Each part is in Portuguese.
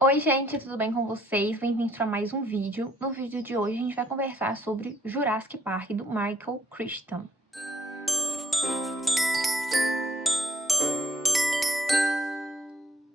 Oi gente, tudo bem com vocês? Bem-vindos para mais um vídeo. No vídeo de hoje a gente vai conversar sobre Jurassic Park do Michael Crichton.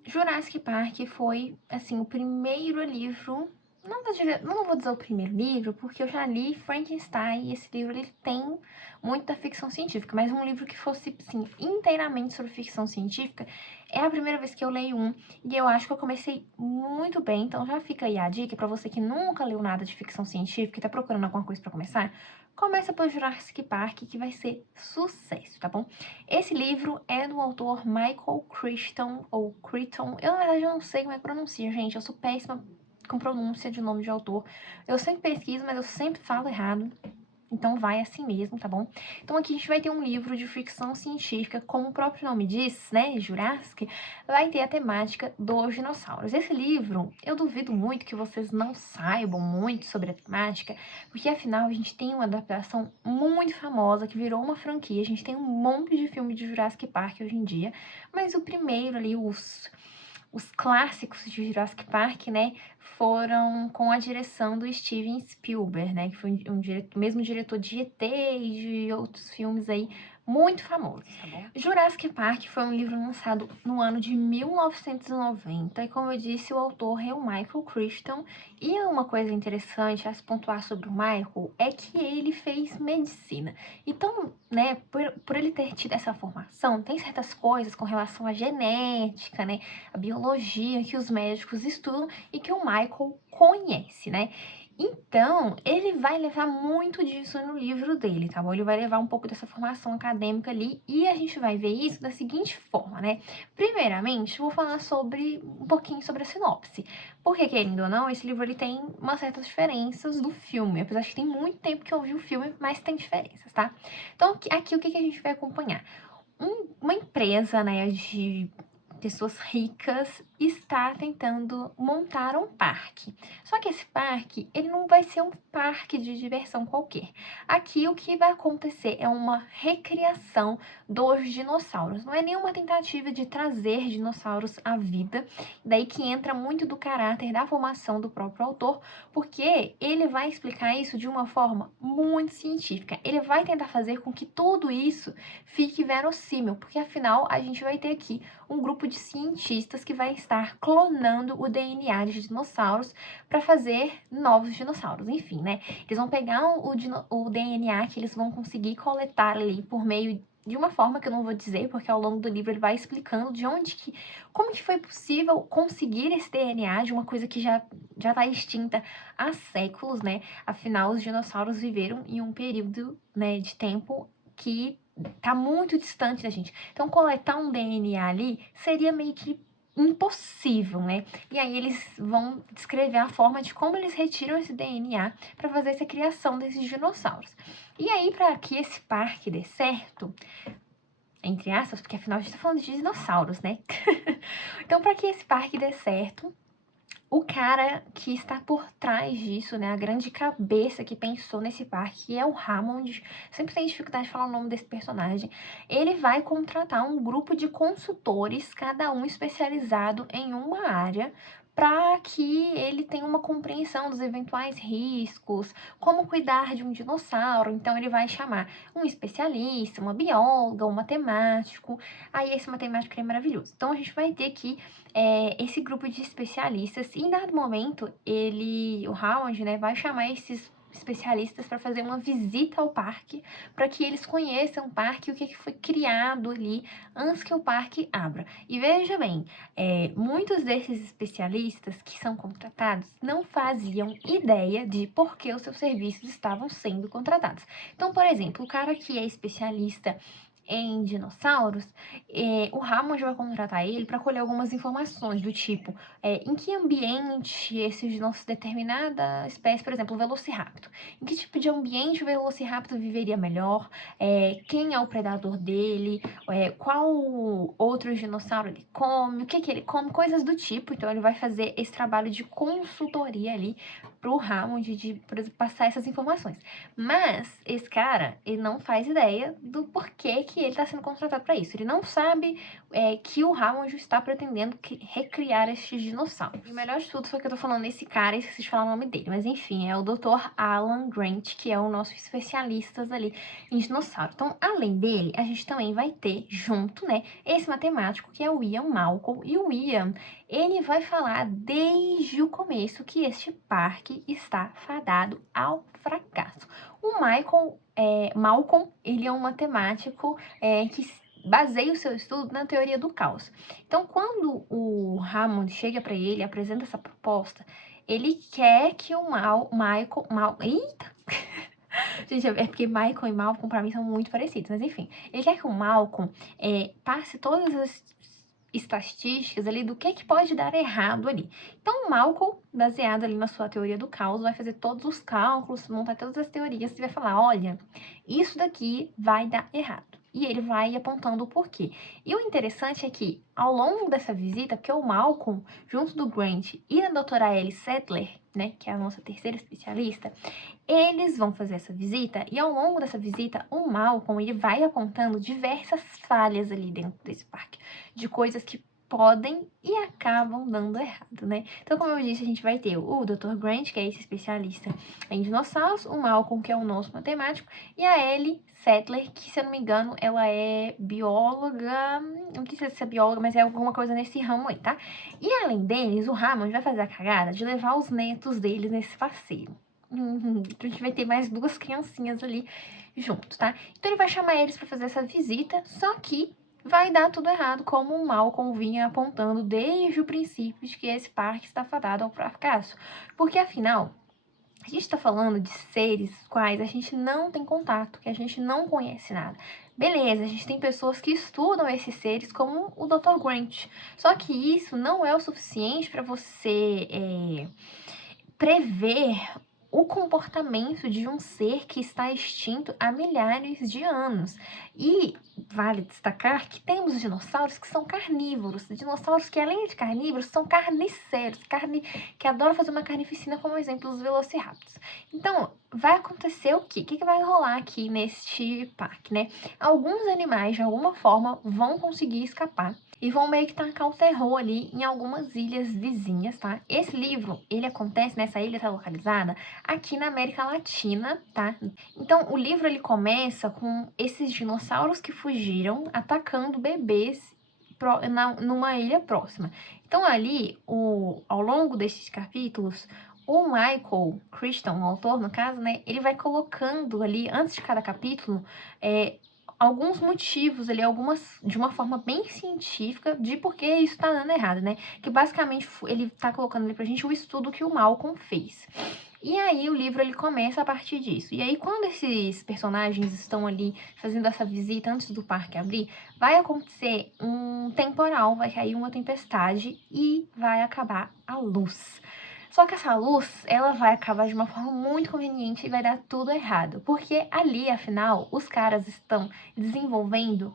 Jurassic Park foi, assim, o primeiro livro, não vou dizer o primeiro livro, porque eu já li Frankenstein e esse livro ele tem muita ficção científica, mas um livro que fosse, assim, inteiramente sobre ficção científica, é a primeira vez que eu leio um, e eu acho que eu comecei muito bem, então já fica aí a dica pra você que nunca leu nada de ficção científica e tá procurando alguma coisa pra começar, começa pelo Jurassic Park, que vai ser sucesso, tá bom? Esse livro é do autor Michael Crichton, ou Crichton. Eu, na verdade, eu não sei como é que pronuncia, gente. Eu sou péssima com pronúncia de nome de autor. Eu sempre pesquiso, mas eu sempre falo errado. Então vai assim mesmo, tá bom? Então aqui a gente vai ter um livro de ficção científica, como o próprio nome diz, né, Jurassic, vai ter a temática dos dinossauros. Esse livro, eu duvido muito que vocês não saibam muito sobre a temática, porque afinal a gente tem uma adaptação muito famosa que virou uma franquia, a gente tem um monte de filme de Jurassic Park hoje em dia, mas o primeiro ali, os clássicos de Jurassic Park, né, foram com a direção do Steven Spielberg, né, que foi o mesmo diretor de ET e de outros filmes aí muito famosos, tá bom? Jurassic Park foi um livro lançado no ano de 1990 e, como eu disse, o autor é o Michael Crichton. E uma coisa interessante a se pontuar sobre o Michael é que ele fez medicina. Então, né, por ele ter tido essa formação, tem certas coisas com relação à genética, né, a biologia que os médicos estudam e que o Michael conhece, né? Então, ele vai levar muito disso no livro dele, tá bom? Ele vai levar um pouco dessa formação acadêmica ali e a gente vai ver isso da seguinte forma, né? Primeiramente, eu vou falar um pouquinho sobre a sinopse. Porque, querendo ou não, esse livro ele tem umas certas diferenças do filme. Apesar de que tem muito tempo que eu vi o filme, mas tem diferenças, tá? Então, aqui o que a gente vai acompanhar? Uma empresa, né, de pessoas ricas está tentando montar um parque. Só que esse parque, ele não vai ser um parque de diversão qualquer. Aqui o que vai acontecer é uma recriação dos dinossauros. Não é nenhuma tentativa de trazer dinossauros à vida. Daí que entra muito do caráter da formação do próprio autor, porque ele vai explicar isso de uma forma muito científica. Ele vai tentar fazer com que tudo isso fique verossímil, porque afinal a gente vai ter aqui um grupo de cientistas que vai estar clonando o DNA de dinossauros para fazer novos dinossauros. Enfim, né? Eles vão pegar o DNA que eles vão conseguir coletar ali por meio de uma forma que eu não vou dizer, porque ao longo do livro ele vai explicando como que foi possível conseguir esse DNA de uma coisa que já está extinta há séculos, né? Afinal, os dinossauros viveram em um período, né, de tempo que tá muito distante da gente. Então, coletar um DNA ali seria meio que impossível, né? E aí eles vão descrever a forma de como eles retiram esse DNA para fazer essa criação desses dinossauros. E aí, para que esse parque dê certo, entre aspas, porque afinal a gente tá falando de dinossauros, né? Então, para que esse parque dê certo, o cara que está por trás disso, né, a grande cabeça que pensou nesse parque, que é o Hammond, sempre tem dificuldade de falar o nome desse personagem, ele vai contratar um grupo de consultores, cada um especializado em uma área, para que ele tenha uma compreensão dos eventuais riscos, como cuidar de um dinossauro. Então ele vai chamar um especialista, uma bióloga, um matemático. Aí esse matemático é maravilhoso. Então a gente vai ter aqui esse grupo de especialistas, e em dado momento, o Howard, né, vai chamar esses especialistas para fazer uma visita ao parque, para que eles conheçam o parque e o que foi criado ali antes que o parque abra. E veja bem, muitos desses especialistas que são contratados não faziam ideia de por que os seus serviços estavam sendo contratados. Então, por exemplo, o cara que é especialista em dinossauros, o Hammond vai contratar ele para colher algumas informações do tipo, em que ambiente determinada espécie, por exemplo, o Velociraptor, em que tipo de ambiente o Velociraptor viveria melhor, quem é o predador dele, qual outro dinossauro ele come, o que ele come, coisas do tipo. Então ele vai fazer esse trabalho de consultoria ali pro Hammond de, por exemplo, passar essas informações. Mas esse cara, ele não faz ideia do porquê que ele tá sendo contratado para isso. Ele não sabe que o Hammond está pretendendo recriar estes dinossauros. E o melhor de tudo foi que eu tô falando esse cara, esqueci de falar o nome dele, mas enfim, é o Dr. Alan Grant, que é o nosso especialista ali em dinossauro. Então, além dele, a gente também vai ter junto, né, esse matemático que é o Ian Malcolm. E o Ian, ele vai falar desde o começo que este parque está fadado ao fracasso. O Malcolm, ele é um matemático que baseia o seu estudo na teoria do caos. Então, quando o Hammond chega para ele e apresenta essa proposta, ele quer que o Eita! Gente, é porque Michael e Malcolm pra mim são muito parecidos, mas enfim. Ele quer que o Malcolm passe todas as estatísticas ali do que pode dar errado ali. Então, o Malcolm, baseado ali na sua teoria do caos, vai fazer todos os cálculos, montar todas as teorias e vai falar, olha, isso daqui vai dar errado. E ele vai apontando o porquê. E o interessante é que, ao longo dessa visita, porque o Malcolm, junto do Grant e a doutora Ellie Sattler, né, que é a nossa terceira especialista, eles vão fazer essa visita e ao longo dessa visita, o Malcolm, ele vai apontando diversas falhas ali dentro desse parque, de coisas que podem e acabam dando errado, né? Então, como eu disse, a gente vai ter o Dr. Grant, que é esse especialista em dinossauros, o Malcolm, que é o nosso matemático, e a Ellie Sattler, que, se eu não me engano, ela é bióloga, não sei se é bióloga, mas é alguma coisa nesse ramo aí, tá? E além deles, o Hammond vai fazer a cagada de levar os netos deles nesse passeio. A gente vai ter mais duas criancinhas ali juntos, tá? Então ele vai chamar eles para fazer essa visita, só que vai dar tudo errado, como o Malcolm vinha apontando desde o princípio de que esse parque está fadado ao fracasso. Porque afinal, a gente está falando de seres quais a gente não tem contato, que a gente não conhece nada. Beleza, a gente tem pessoas que estudam esses seres, como o Dr. Grant. Só que isso não é o suficiente para você prever o comportamento de um ser que está extinto há milhares de anos. E vale destacar que temos dinossauros que são carnívoros, dinossauros que, além de carnívoros, são carniceiros, que adoram fazer uma carnificina, como exemplo, os velociraptors. Então, vai acontecer o quê? O que vai rolar aqui neste parque, né? Alguns animais, de alguma forma, vão conseguir escapar e vão meio que tacar o terror ali em algumas ilhas vizinhas, tá? Esse livro, ele acontece, nessa ilha tá localizada aqui na América Latina, tá? Então, o livro, ele começa com esses dinossauros que fugiram atacando bebês numa ilha próxima. Então, ali, ao longo desses capítulos, o Michael Crichton, o autor, no caso, né, ele vai colocando ali, antes de cada capítulo, alguns motivos ali, de uma forma bem científica, de por que isso tá dando errado, né? Que basicamente ele tá colocando ali pra gente o estudo que o Malcolm fez. E aí o livro, ele começa a partir disso. E aí, quando esses personagens estão ali fazendo essa visita antes do parque abrir, vai acontecer um temporal, vai cair uma tempestade e vai acabar a luz. Só que essa luz, ela vai acabar de uma forma muito conveniente e vai dar tudo errado. Porque ali, afinal, os caras estão desenvolvendo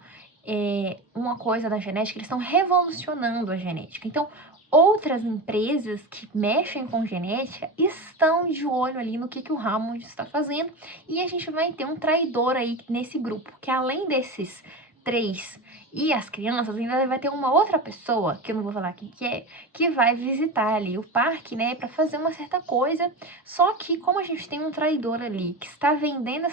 uma coisa da genética, eles estão revolucionando a genética. Então, outras empresas que mexem com genética estão de olho ali no que o Hammond está fazendo. E a gente vai ter um traidor aí nesse grupo, que além desses três e as crianças, ainda vai ter uma outra pessoa, que eu não vou falar quem que é, que vai visitar ali o parque, né, para fazer uma certa coisa. Só que, como a gente tem um traidor ali que está vendendo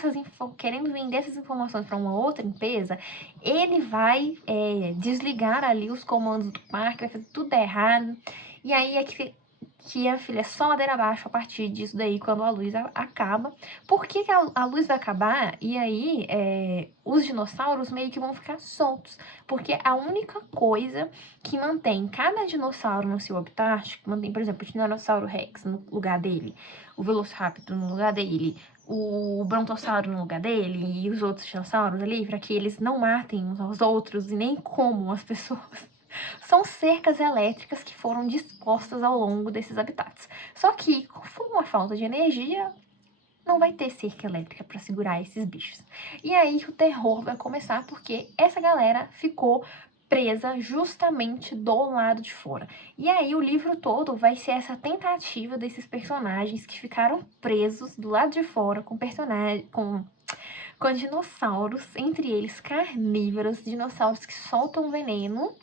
querendo vender essas informações para uma outra empresa, ele vai desligar ali os comandos do parque, vai fazer tudo errado. E aí é que a filha é só ladeira abaixo a partir disso daí, quando a luz acaba. Por que a luz vai acabar? E aí os dinossauros meio que vão ficar soltos. Porque a única coisa que mantém cada dinossauro no seu habitat, que mantém, por exemplo, o Tiranossauro Rex no lugar dele, o Velociraptor no lugar dele, o Brontossauro no lugar dele e os outros dinossauros ali, para que eles não matem uns aos outros e nem comam as pessoas, são cercas elétricas que foram dispostas ao longo desses habitats. Só que, com uma falta de energia, não vai ter cerca elétrica para segurar esses bichos. E aí o terror vai começar porque essa galera ficou presa justamente do lado de fora. E aí o livro todo vai ser essa tentativa desses personagens que ficaram presos do lado de fora com personagens, com dinossauros, entre eles carnívoros, dinossauros que soltam veneno,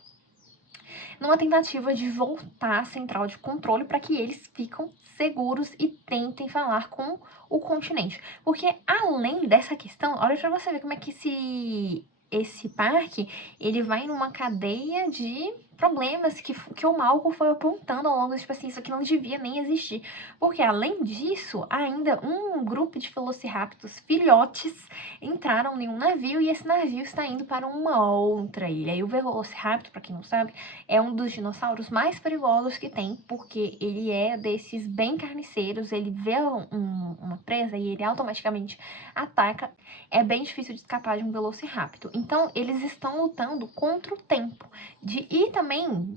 numa tentativa de voltar à central de controle para que eles ficam seguros e tentem falar com o continente. Porque além dessa questão, olha pra você ver como é que esse parque, ele vai numa cadeia de problemas que o Malcolm foi apontando ao longo, tipo assim, isso aqui não devia nem existir. Porque, além disso, ainda um grupo de Velociraptors filhotes entraram em um navio e esse navio está indo para uma outra ilha. E o Velociraptor, para quem não sabe, é um dos dinossauros mais perigosos que tem, porque ele é desses bem carniceiros, ele vê uma presa e ele automaticamente ataca. É bem difícil de escapar de um Velociraptor. Então, eles estão lutando contra o tempo. E também,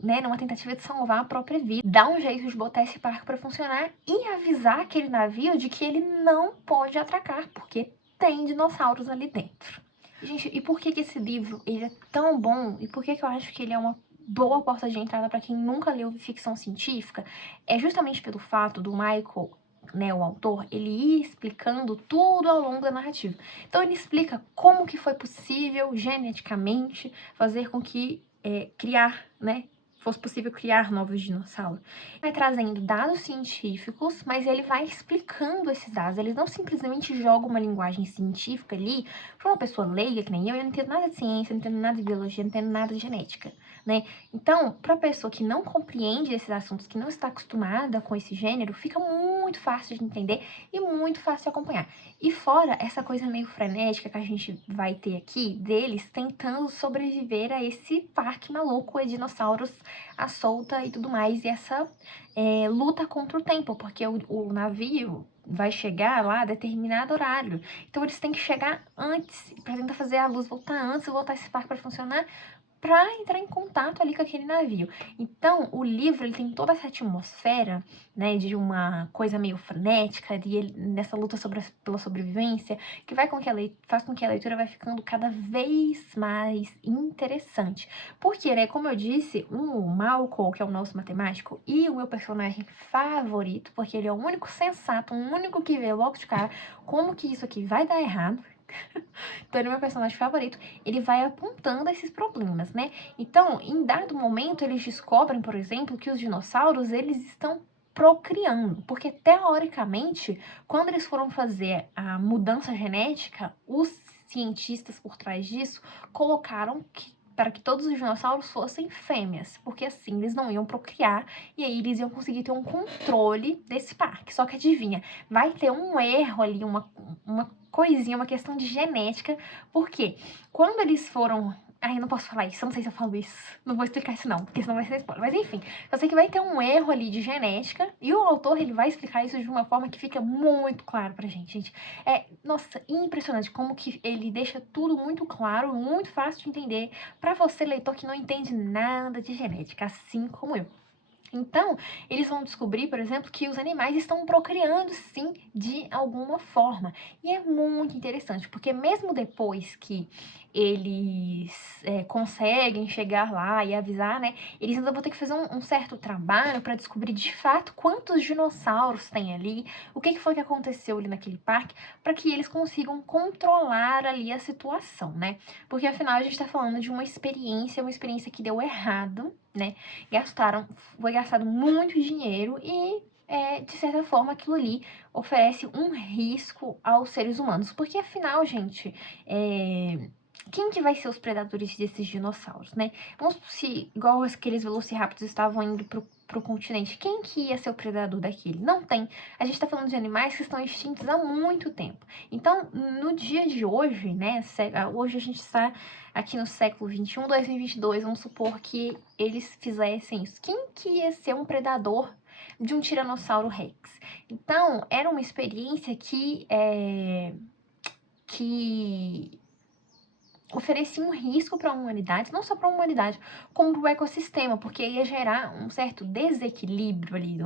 né, numa tentativa de salvar a própria vida, dar um jeito de botar esse parque para funcionar e avisar aquele navio de que ele não pode atracar, porque tem dinossauros ali dentro. Gente, e por que esse livro ele é tão bom? E por que eu acho que ele é uma boa porta de entrada para quem nunca leu ficção científica? É justamente pelo fato do Michael, né, o autor, ele ir explicando tudo ao longo da narrativa. Então ele explica como que foi possível geneticamente fazer com que fosse possível criar novos dinossauros. Vai trazendo dados científicos, mas ele vai explicando esses dados. Eles não simplesmente jogam uma linguagem científica ali para uma pessoa leiga, que nem eu não entendo nada de ciência, não entendo nada de biologia, não entendo nada de genética, né? Então, para a pessoa que não compreende esses assuntos, que não está acostumada com esse gênero, fica muito fácil de entender e muito fácil de acompanhar. E fora essa coisa meio frenética que a gente vai ter aqui, deles tentando sobreviver a esse parque maluco de dinossauros à solta e tudo mais, e essa luta contra o tempo, porque o navio vai chegar lá a determinado horário. Então eles têm que chegar antes, para tentar fazer a luz voltar antes, voltar esse parque para funcionar, para entrar em contato ali com aquele navio. Então, o livro ele tem toda essa atmosfera, né, de uma coisa meio frenética, nessa luta pela sobrevivência, que faz com que a leitura vai ficando cada vez mais interessante. Porque, né, como eu disse, o Malcolm, que é o nosso matemático, e o meu personagem favorito, porque ele é o único sensato, o único que vê logo de cara como que isso aqui vai dar errado. Então ele é meu personagem favorito, ele vai apontando esses problemas, né? Então, em dado momento, eles descobrem, por exemplo, que os dinossauros, eles estão procriando, porque teoricamente, quando eles foram fazer a mudança genética, os cientistas por trás disso colocaram para que todos os dinossauros fossem fêmeas, porque assim eles não iam procriar e aí eles iam conseguir ter um controle desse parque. Só que adivinha, vai ter um erro ali, uma coisinha, uma questão de genética, porque quando eles foram... Ai, eu não posso falar isso, eu não sei se eu falo isso. Não vou explicar isso não, porque senão vai ser spoiler. Mas enfim, eu sei que vai ter um erro ali de genética e o autor, ele vai explicar isso de uma forma que fica muito claro pra gente. Nossa, impressionante como que ele deixa tudo muito claro, muito fácil de entender pra você, leitor, que não entende nada de genética, assim como eu. Então, eles vão descobrir, por exemplo, que os animais estão procriando, sim, de alguma forma. E é muito interessante, porque mesmo depois que eles conseguem chegar lá e avisar, né, eles ainda vão ter que fazer um certo trabalho para descobrir de fato quantos dinossauros tem ali, o que foi que aconteceu ali naquele parque, para que eles consigam controlar ali a situação, né? Porque afinal a gente está falando de uma experiência que deu errado, né? Foi gastado muito dinheiro e, de certa forma, aquilo ali oferece um risco aos seres humanos. Porque, afinal, gente, quem que vai ser os predadores desses dinossauros, né? Vamos se, igual aqueles Velociraptors estavam indo pro continente, quem que ia ser o predador daquele? Não tem. A gente tá falando de animais que estão extintos há muito tempo. Então, no dia de hoje, né, hoje a gente está aqui no século 21, 2022, vamos supor que eles fizessem isso. Quem que ia ser um predador de um Tiranossauro Rex? Então, era uma experiência que oferecia um risco para a humanidade, não só para a humanidade, como para o ecossistema, porque ia gerar um certo desequilíbrio ali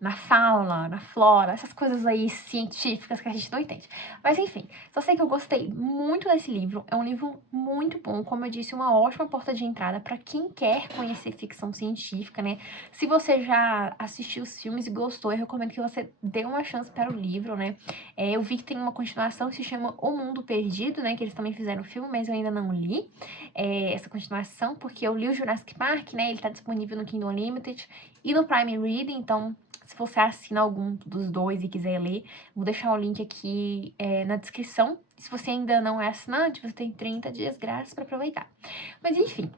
na fauna, na flora, essas coisas aí científicas que a gente não entende. Mas enfim, só sei que eu gostei muito desse livro, é um livro muito bom, como eu disse, uma ótima porta de entrada para quem quer conhecer ficção científica, né? Se você já assistiu os filmes e gostou, eu recomendo que você dê uma chance para o livro, né? Eu vi que tem uma continuação que se chama O Mundo Perdido, né? Que eles também fizeram o filme, mas eu ainda não li essa continuação, porque eu li o Jurassic Park, né? Ele tá disponível no Kindle Unlimited e no Prime Reading, então se você assina algum dos dois e quiser ler, vou deixar o link aqui na descrição. Se você ainda não é assinante, você tem 30 dias grátis para aproveitar. Mas enfim,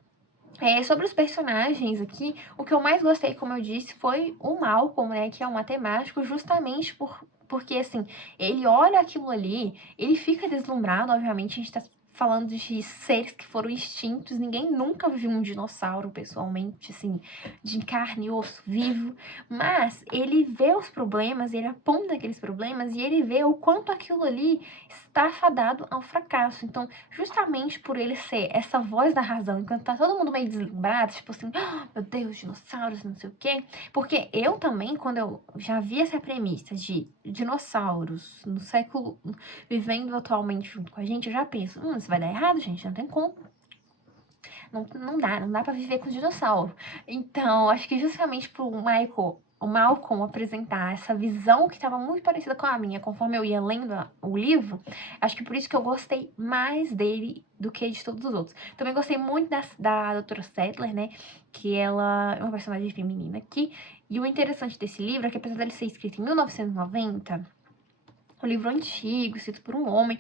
sobre os personagens aqui, o que eu mais gostei, como eu disse, foi o Malcolm, né, que é um matemático, justamente porque, assim, ele olha aquilo ali, ele fica deslumbrado, obviamente, a gente tá falando de seres que foram extintos, ninguém nunca viu um dinossauro pessoalmente, assim, de carne e osso vivo, mas ele vê os problemas, ele aponta aqueles problemas e ele vê o quanto aquilo ali está fadado ao fracasso. Então, justamente por ele ser essa voz da razão, enquanto tá todo mundo meio deslumbrado, tipo assim, oh, meu Deus, dinossauros, não sei o quê, porque eu também, quando eu já vi essa premissa de dinossauros no século, vivendo atualmente junto com a gente, eu já penso, isso vai dar errado, gente, não tem como. Não dá pra viver com dinossauro. Então, acho que justamente pro o Malcolm apresentar essa visão que estava muito parecida com a minha, conforme eu ia lendo o livro, acho que por isso que eu gostei mais dele do que de todos os outros. Também gostei muito da doutora Sattler, né, que ela é uma personagem feminina aqui, e o interessante desse livro é que apesar dele ser escrito em 1990, o livro antigo, escrito por um homem,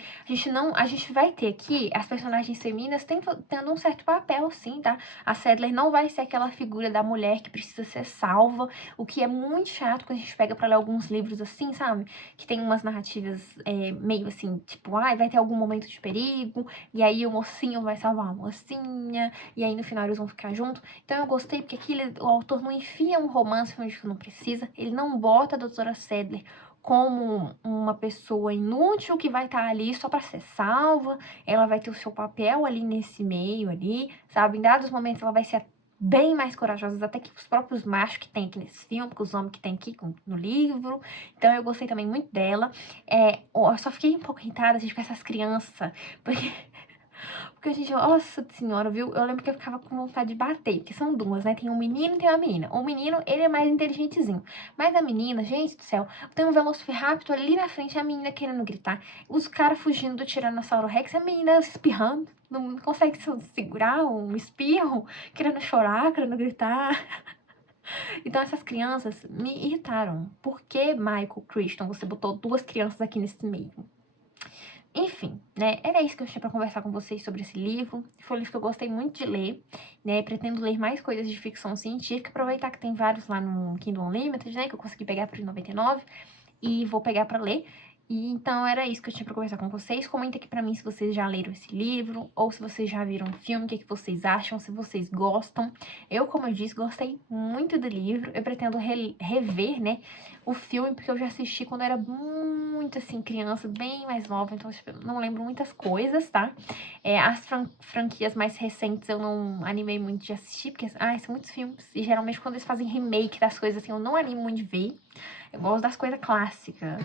a gente vai ter aqui as personagens femininas tendo um certo papel, sim, tá? A Sattler não vai ser aquela figura da mulher que precisa ser salva, o que é muito chato quando a gente pega pra ler alguns livros assim, sabe? Que tem umas narrativas meio assim, tipo, vai ter algum momento de perigo, e aí o mocinho vai salvar a mocinha, e aí no final eles vão ficar juntos. Então eu gostei porque aqui o autor não enfia um romance onde não precisa, ele não bota a doutora Sattler como uma pessoa inútil que vai estar ali só para ser salva, ela vai ter o seu papel ali nesse meio ali, sabe? Em dados momentos ela vai ser bem mais corajosa até que os próprios machos que tem aqui nesse filme, que os homens que tem aqui no livro. Então eu gostei também muito dela. Eu só fiquei um pouco irritada, gente, com essas crianças, porque, gente, nossa senhora, viu? Eu lembro que eu ficava com vontade de bater, porque são duas, né? Tem um menino e tem uma menina. O menino, ele é mais inteligentezinho. Mas a menina, gente do céu, tem um Velociraptor ali na frente, a menina querendo gritar. Os caras fugindo do Tiranossauro Rex, a menina espirrando. Não consegue segurar um espirro, querendo chorar, querendo gritar. Então essas crianças me irritaram. Por que, Michael Crichton, você botou duas crianças aqui nesse meio? Enfim, né, era isso que eu tinha pra conversar com vocês sobre esse livro. Foi um livro que eu gostei muito de ler, né, pretendo ler mais coisas de ficção científica, aproveitar que tem vários lá no Kindle Unlimited, né, que eu consegui pegar por R$1,99 e vou pegar pra ler. E então era isso que eu tinha pra conversar com vocês. Comenta aqui pra mim se vocês já leram esse livro, ou se vocês já viram o filme, o que vocês acham, se vocês gostam. Eu, como eu disse, gostei muito do livro. Eu pretendo rever, né, o filme, porque eu já assisti quando eu era muito, assim, criança, bem mais nova, então tipo, eu não lembro muitas coisas, tá? As franquias mais recentes eu não animei muito de assistir, porque, são muitos filmes, e geralmente quando eles fazem remake das coisas, assim, eu não animo muito de ver. Eu gosto das coisas clássicas.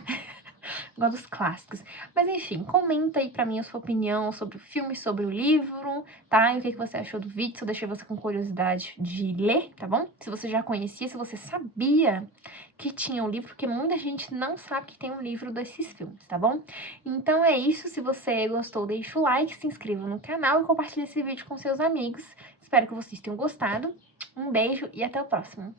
Gosto dos clássicos. Mas enfim, comenta aí pra mim a sua opinião sobre o filme, sobre o livro, tá? E o que você achou do vídeo, se eu deixei você com curiosidade de ler, tá bom? Se você já conhecia, se você sabia que tinha um livro, porque muita gente não sabe que tem um livro desses filmes, tá bom? Então é isso, se você gostou, deixa o like, se inscreva no canal e compartilhe esse vídeo com seus amigos. Espero que vocês tenham gostado. Um beijo e até o próximo.